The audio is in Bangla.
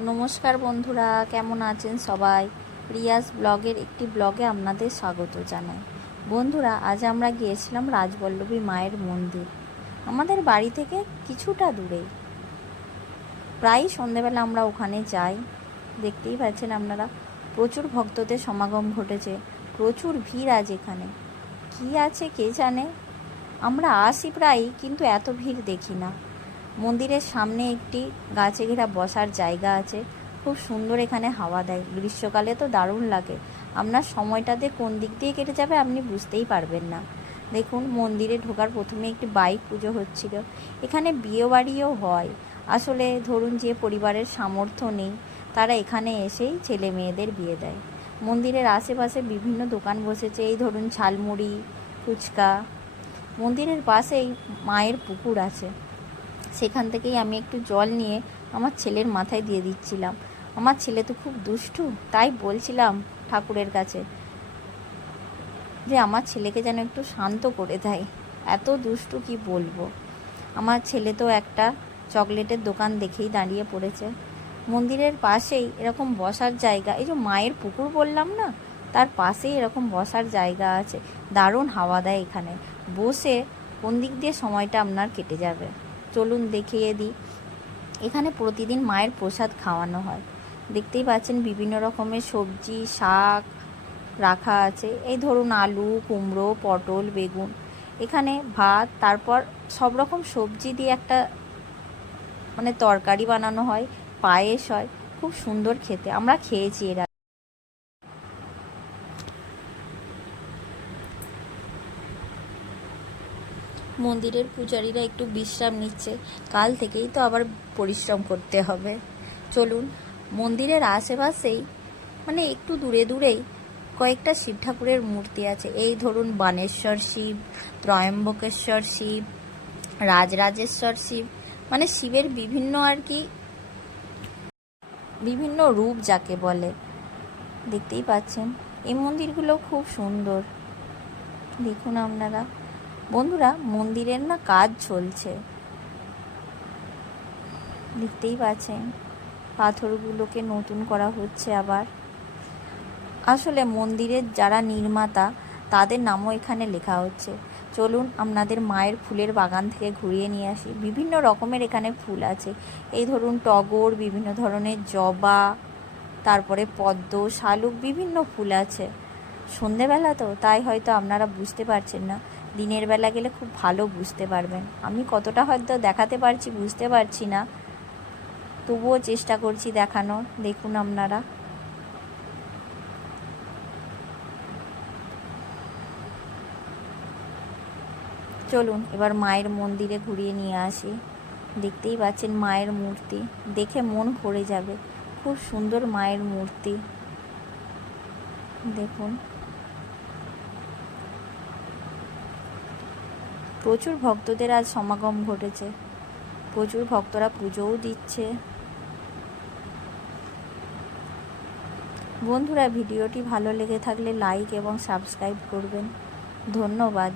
নমস্কার বন্ধুরা, কেমন আছেন সবাই? রিয়াজ ব্লগের একটি ব্লগে আপনাদের স্বাগত জানাই। বন্ধুরা, আজ আমরা গিয়েছিলাম রাজবল্লভী মায়ের মন্দির। আমাদের বাড়ি থেকে কিছুটা দূরেই। প্রায় সন্ধেবেলা আমরা ওখানে যাই। দেখতেই পাচ্ছেন আপনারা, প্রচুর ভক্তদের সমাগম ঘটেছে, প্রচুর ভিড় আজ এখানে। কি আছে কে জানে, আমরা আসি প্রায়, কিন্তু এত ভিড় দেখি না। মন্দিরের সামনে একটি গাছে ঘেরা বসার জায়গা আছে, খুব সুন্দর, এখানে হাওয়া দেয়। গ্রীষ্মকালে তো দারুণ লাগে। আপনার সময়টাতে কোন দিক দিয়ে কেটে যাবে আপনি বুঝতেই পারবেন না। দেখুন, মন্দিরে ঢোকার প্রথমে একটি বাইক পুজো হচ্ছিল। এখানে বিয়ে বাড়িও হয়। আসলে ধরুন, যে পরিবারের সামর্থ্য নেই তারা এখানে এসেই ছেলে মেয়েদের বিয়ে দেয়। মন্দিরের আশেপাশে বিভিন্ন দোকান বসেছে, এই ধরুন ঝালমুড়ি, ফুচকা। মন্দিরের পাশেই মায়ের পুকুর আছে, সেখান থেকেই আমি একটু জল নিয়ে আমার ছেলের মাথায় দিয়ে দিচ্ছিলাম। আমার ছেলে তো খুব দুষ্টু, তাই বলছিলাম ঠাকুরের কাছে যে আমার ছেলেকে যেন একটু শান্ত করে দেয়। এত দুষ্টু কি বলবো। আমার ছেলে তো একটা চকলেটের দোকান দেখেই দাঁড়িয়ে পড়েছে। মন্দিরের পাশেই এরকম বসার জায়গা, এই যে মায়ের পুকুর বললাম না, তার পাশেই এরকম বসার জায়গা আছে। দারুণ হাওয়া দেয় এখানে। বসে কোন দিক দিয়ে সময়টা আপনার কেটে যাবে চলুন দেখিয়ে দিই। এখানে প্রতিদিন মায়ের প্রসাদ খাওয়ানো হয়। দেখতেই পাচ্ছেন বিভিন্ন রকমের সবজি শাক রাখা আছে। এই ধরুন আলু, কুমড়ো, পটল, বেগুন। এখানে ভাত, তারপর সব রকম সবজি দিয়ে একটা তরকারি বানানো হয়, পায়েস হয়। খুব সুন্দর খেতে, আমরা খেয়েছি এরা। মন্দিরের পূজারীরা একটু বিশ্রাম নিচ্ছে, কাল থেকেই তো আবার পরিশ্রম করতে হবে। চলুন, মন্দিরের আশেপাশেই একটু দূরে দূরেই কয়েকটা শিব ঠাকুরের মূর্তি আছে। এই ধরুন বানেশ্বর শিব, ত্রয়ম্বকেশ্বর শিব, রাজরাজেশ্বর শিব, শিবের বিভিন্ন বিভিন্ন রূপ যাকে বলে। দেখতেই পাচ্ছেন, এই মন্দিরগুলো খুব সুন্দর। দেখুন আপনারা বন্ধুরা, মন্দিরের কাজ চলছে। দেখতেই পাচ্ছেন, পাথরগুলোকে নতুন করা হচ্ছে আবার। আসলে মন্দিরের যারা নির্মাতা তাদের নামও এখানে লেখা হচ্ছে। চলুন আপনাদের মায়ের ফুলের বাগান থেকে ঘুরিয়ে নিয়ে আসি। বিভিন্ন রকমের এখানে ফুল আছে। এই ধরুন টগর, বিভিন্ন ধরনের জবা, তারপরে পদ্ম, শালুক, বিভিন্ন ফুল আছে। সন্ধেবেলা তো তাই হয়তো আপনারা বুঝতে পারছেন না, দিনের বেলা গেলে খুব ভালো বুঝতে পারবেন। আমি কতটা হয়তো দেখাতে পারছি বুঝতে পারছি না, তবুও চেষ্টা করছি দেখানোর। দেখুন আপনারা, চলুন এবার মায়ের মন্দিরে ঘুরিয়ে নিয়ে আসি। দেখতেই পাচ্ছেন মায়ের মূর্তি, দেখে মন ভরে যাবে। খুব সুন্দর মায়ের মূর্তি। দেখুন, প্রচুর ভক্তদের আজ সমাগম ঘটেছে, প্রচুর ভক্তরা পুজোও দিচ্ছে। বন্ধুরা, ভিডিওটি ভালো লেগে থাকলে লাইক এবং সাবস্ক্রাইব করবেন। ধন্যবাদ।